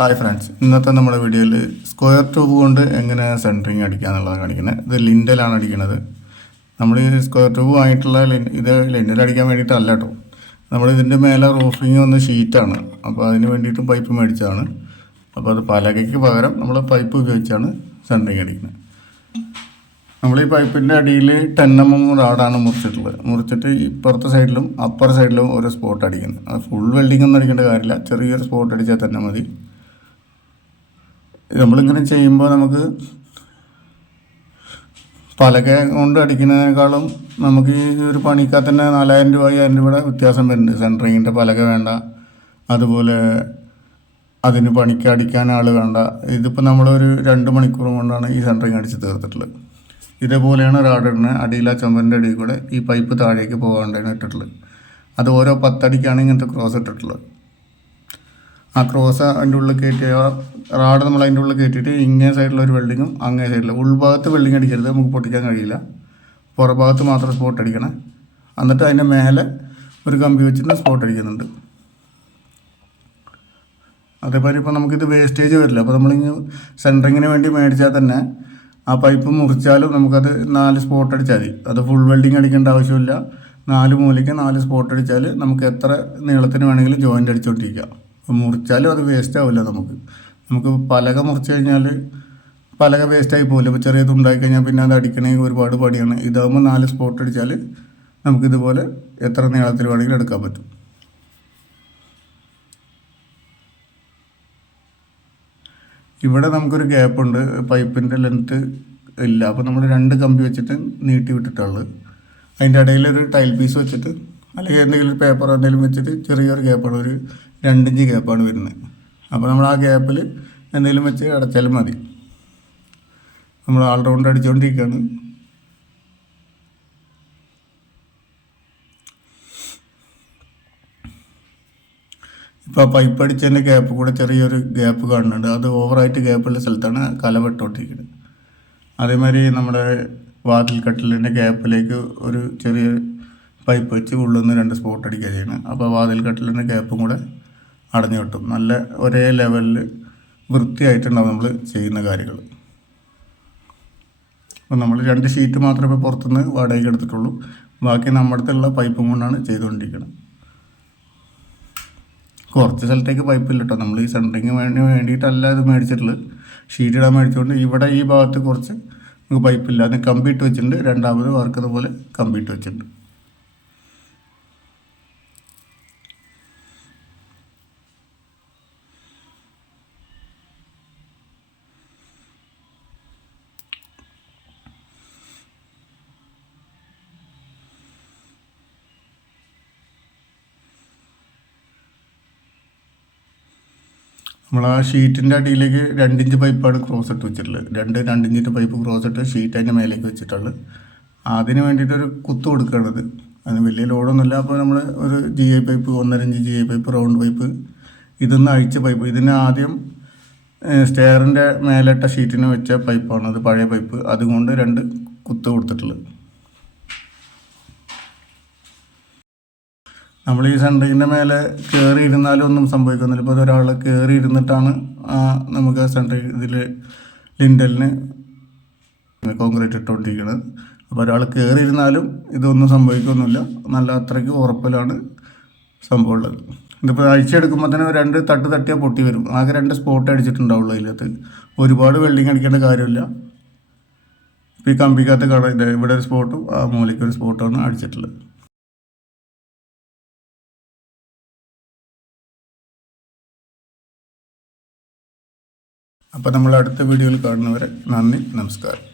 Hi friends, ഇന്നത്തെ നമ്മുടെ വീഡിയോയിൽ സ്ക്വയർ ട്യൂബ് കൊണ്ട് എങ്ങനെ സെൻറ്ററിങ് അടിക്കുക എന്നുള്ളതാണ് കാണിക്കുന്നത്. ഇത് ലിൻഡലാണ് അടിക്കുന്നത്. നമ്മൾ ഈ സ്ക്വയർ ട്യൂബ് ആയിട്ടുള്ള ഇത് ലിൻഡൽ അടിക്കാൻ വേണ്ടിയിട്ടല്ല കേട്ടോ. നമ്മൾ ഇതിൻ്റെ മേലെ റൂഫിങ് വന്ന ഷീറ്റാണ്. അപ്പോൾ അതിന് വേണ്ടിയിട്ടും പൈപ്പ് മേടിച്ചതാണ്. അപ്പോൾ അത് പലകയ്ക്ക് പകരം നമ്മൾ പൈപ്പ് ഉപയോഗിച്ചാണ് സെൻറ്ററിങ് അടിക്കുന്നത്. നമ്മൾ ഈ പൈപ്പിൻ്റെ അടിയിൽ 10 mm റാഡാണ് മുറിച്ചിട്ട് ഇപ്പുറത്തെ സൈഡിലും അപ്പുറ സൈഡിലും ഓരോ സ്പോട്ട് അടിക്കുന്നത്. അത് ഫുൾ വെൽഡിംഗ് ഒന്നും അടിക്കേണ്ട കാര്യമില്ല, ചെറിയൊരു സ്പോട്ട് അടിച്ചാൽ തന്നെ മതി. നമ്മളിങ്ങനെ ചെയ്യുമ്പോൾ നമുക്ക് പലക കൊണ്ട് അടിക്കുന്നതിനേക്കാളും നമുക്ക് ഈ ഒരു പണിക്കാൽ തന്നെ 4000 രൂപ 5000 രൂപയുടെ വ്യത്യാസം വരുന്നുണ്ട്. സെൻറ്ററിങ്ങിൻ്റെ പലക വേണ്ട, അതുപോലെ അതിന് പണിക്ക് അടിക്കാൻ ആൾ വേണ്ട. ഇതിപ്പോൾ നമ്മളൊരു 2 മണിക്കൂർ കൊണ്ടാണ് ഈ സെൻറ്ററിങ് അടിച്ച് തീർത്തിട്ടുള്ളത്. ഇതേപോലെയാണ് റാഡിടുന്നത്. അടിയിലെ ചുമരിൻ്റെ അടിയിൽ കൂടെ ഈ പൈപ്പ് താഴേക്ക് പോകാണ്ടാണ് ഇട്ടിട്ടുള്ളത്. അത് ഓരോ 10 അടിക്കാണ് ഇങ്ങനത്തെ ക്രോസ് ഇട്ടിട്ടുള്ളത്. ആ ക്രോസ് അതിൻ്റെ ഉള്ളിൽ കയറ്റി റാഡ് നമ്മൾ അതിൻ്റെ ഉള്ളിൽ കയറ്റിയിട്ട് ഇങ്ങേ സൈഡിലൊരു വെൽഡിങ്ങും അങ്ങേ സൈഡിൽ ഉൾഭാഗത്ത് വെൽഡിങ് അടിക്കരുത്, നമുക്ക് പൊട്ടിക്കാൻ കഴിയില്ല. പുറഭാഗത്ത് മാത്രം സ്പോട്ട് അടിക്കണം. എന്നിട്ട് അതിൻ്റെ മേലെ ഒരു കമ്പി വെച്ചിട്ട് സ്പോട്ട് അടിക്കുന്നുണ്ട്. അതേപോലെ ഇപ്പോൾ നമുക്കിത് വേസ്റ്റേജ് വരില്ല. അപ്പോൾ നമ്മളിങ്ങനെ സെൻറ്ററിങ്ങിന് വേണ്ടി മേടിച്ചാൽ തന്നെ ആ പൈപ്പ് മുറിച്ചാലും നമുക്കത് 4 സ്പോട്ട് അടിച്ചാൽ മതി. അത് ഫുൾ വെൽഡിങ് അടിക്കേണ്ട ആവശ്യമില്ല. 4 മൂലയ്ക്ക് 4 സ്പോട്ട് അടിച്ചാൽ നമുക്ക് എത്ര നീളത്തിന് വേണമെങ്കിലും ജോയിൻ്റ് അടിച്ചുകൊണ്ടിരിക്കാം. മുറിച്ചാലും അത് വേസ്റ്റ് ആവില്ല. നമുക്ക് പലക മുറിച്ച് കഴിഞ്ഞാൽ പലക വേസ്റ്റായി പോകില്ല. ഇപ്പോൾ ചെറിയ തുണ്ടായി കഴിഞ്ഞാൽ പിന്നെ അത് അടിക്കണമെങ്കിൽ ഒരുപാട് പണിയാണ്. ഇതാകുമ്പോൾ 4 സ്പോട്ട് അടിച്ചാൽ നമുക്കിതുപോലെ എത്ര നീളത്തിൽ വേണമെങ്കിലും എടുക്കാൻ പറ്റും. ഇവിടെ നമുക്കൊരു ഗ്യാപ്പുണ്ട്, പൈപ്പിൻ്റെ ലെങ്ത്ത് ഇല്ല. അപ്പോൾ നമ്മൾ 2 കമ്പി വെച്ചിട്ട് നീട്ടി വിട്ടിട്ടുള്ളത്. അതിൻ്റെ ഇടയിലൊരു ടൈൽ പീസ് വെച്ചിട്ട് അല്ലെങ്കിൽ എന്തെങ്കിലും പേപ്പർ എന്തെങ്കിലും വെച്ചിട്ട് ചെറിയൊരു ഗ്യാപ്പാണ്, ഒരു 2 ഇഞ്ച് ഗ്യാപ്പാണ് വരുന്നത്. അപ്പോൾ നമ്മൾ ആ ഗ്യാപ്പിൽ എന്തെങ്കിലും വെച്ച് അടച്ചാലും മതി. നമ്മൾ ഓൾറൗണ്ട് അടിച്ചുകൊണ്ടിരിക്കുകയാണ്. ഇപ്പോൾ പൈപ്പ് അടിച്ചതിൻ്റെ ഗ്യാപ്പ് കൂടെ ചെറിയൊരു ഗ്യാപ്പ് കാണുന്നുണ്ട്. അത് ഓവറായിട്ട് ഗ്യാപ്പുള്ള സ്ഥലത്താണ് കല വെട്ടോണ്ടിരിക്കുന്നത്. അതേമാതിരി നമ്മുടെ വാതിൽ കട്ടിലിൻ്റെ ഗ്യാപ്പിലേക്ക് ഒരു ചെറിയ പൈപ്പ് വെച്ച് ഉള്ളിൽ നിന്ന് 2 സ്പോട്ട് അടിക്കുക ചെയ്യണം. അപ്പോൾ വാതിൽ കട്ടിലിൻ്റെ ഗ്യാപ്പും കൂടെ അടഞ്ഞു കിട്ടും. നല്ല ഒരേ ലെവലിൽ വൃത്തിയായിട്ടുണ്ടാവും നമ്മൾ ചെയ്യുന്ന കാര്യങ്ങൾ. അപ്പോൾ നമ്മൾ 2 ഷീറ്റ് മാത്രമേ പുറത്തുനിന്ന് വാടകയ്ക്ക് എടുത്തിട്ടുള്ളൂ. ബാക്കി നമ്മുടെ അടുത്തുള്ള പൈപ്പും കൊണ്ടാണ് ചെയ്തുകൊണ്ടിരിക്കുന്നത്. കുറച്ച് സ്ഥലത്തേക്ക് പൈപ്പില്ല കേട്ടോ. നമ്മൾ ഈ സെൻറ്ററിങ് വേണ്ടിയിട്ടല്ല ഇത് മേടിച്ചിട്ടുള്ളത്. ഷീറ്റ് ഇടാൻ മേടിച്ചുകൊണ്ട് ഇവിടെ ഈ ഭാഗത്ത് കുറച്ച് നമുക്ക് പൈപ്പില്ല, അതിന് കമ്പിയിട്ട് വെച്ചിട്ടുണ്ട്. രണ്ടാമത് വാർക്കുന്നത് പോലെ കമ്പിയിട്ട് വെച്ചിട്ടുണ്ട്. നമ്മൾ ആ ഷീറ്റിൻ്റെ അടിയിലേക്ക് 2 ഇഞ്ച് പൈപ്പാണ് ക്രോസ് ഇട്ട് വെച്ചിട്ടുള്ളത്. 2 ഇഞ്ചിൻ്റെ പൈപ്പ് ക്രോസ് ഇട്ട് ഷീറ്റ് അതിൻ്റെ മേലേക്ക് വെച്ചിട്ടുള്ളത്. അതിന് വേണ്ടിയിട്ടൊരു കുത്ത് കൊടുക്കുകയാണത്. അതിന് വലിയ ലോഡൊന്നുമില്ല. അപ്പോൾ നമ്മൾ ഒരു GI pipe, 1.5 inch GI pipe, round pipe, ഇതൊന്ന് അഴിച്ച പൈപ്പ്. ഇതിന് ആദ്യം സ്റ്റെയറിൻ്റെ മേലിട്ട ഷീറ്റിന് വെച്ച പൈപ്പാണ്, അത് പഴയ പൈപ്പ്. അതുകൊണ്ട് 2 കുത്ത് കൊടുത്തിട്ടുള്ളത്. നമ്മൾ ഈ സെൻറ്ററിങ്ങിൻ്റെ മേലെ കയറി ഇരുന്നാലും ഒന്നും സംഭവിക്കുന്നില്ല. ഇപ്പോൾ ഒരാൾ കയറി ഇരുന്നിട്ടാണ് നമുക്ക് ഇതിൽ ലിൻഡലിന് കോൺക്രീറ്റ് ഇട്ടുകൊണ്ടിരിക്കുന്നത്. അപ്പോൾ ഒരാൾ കയറി ഇരുന്നാലും ഇതൊന്നും സംഭവിക്കൊന്നുമില്ല. നല്ല അത്രയ്ക്ക് ഉറപ്പിലാണ് സംഭവം ഉള്ളത്. ഇതിപ്പോൾ അഴിച്ചെടുക്കുമ്പോൾ തന്നെ 2 തട്ട് തട്ടിയാൽ പൊട്ടി വരും. ആകെ 2 സ്പോട്ട് അടിച്ചിട്ടുണ്ടാവുള്ളൂ. അതിനകത്ത് ഒരുപാട് വെൽഡിങ് അടിക്കേണ്ട കാര്യമില്ല. ഇപ്പോൾ ഈ കമ്പിക്കകത്ത് കാണാൻ ഇവിടെ ഒരു സ്പോട്ടും ആ മൂലയ്ക്ക് ഒരു സ്പോട്ടുമാണ് അടിച്ചിട്ടുള്ളത്. അപ്പോൾ നമ്മൾ അടുത്ത വീഡിയോയിൽ കാണുന്നവരെ നന്ദി, നമസ്കാരം.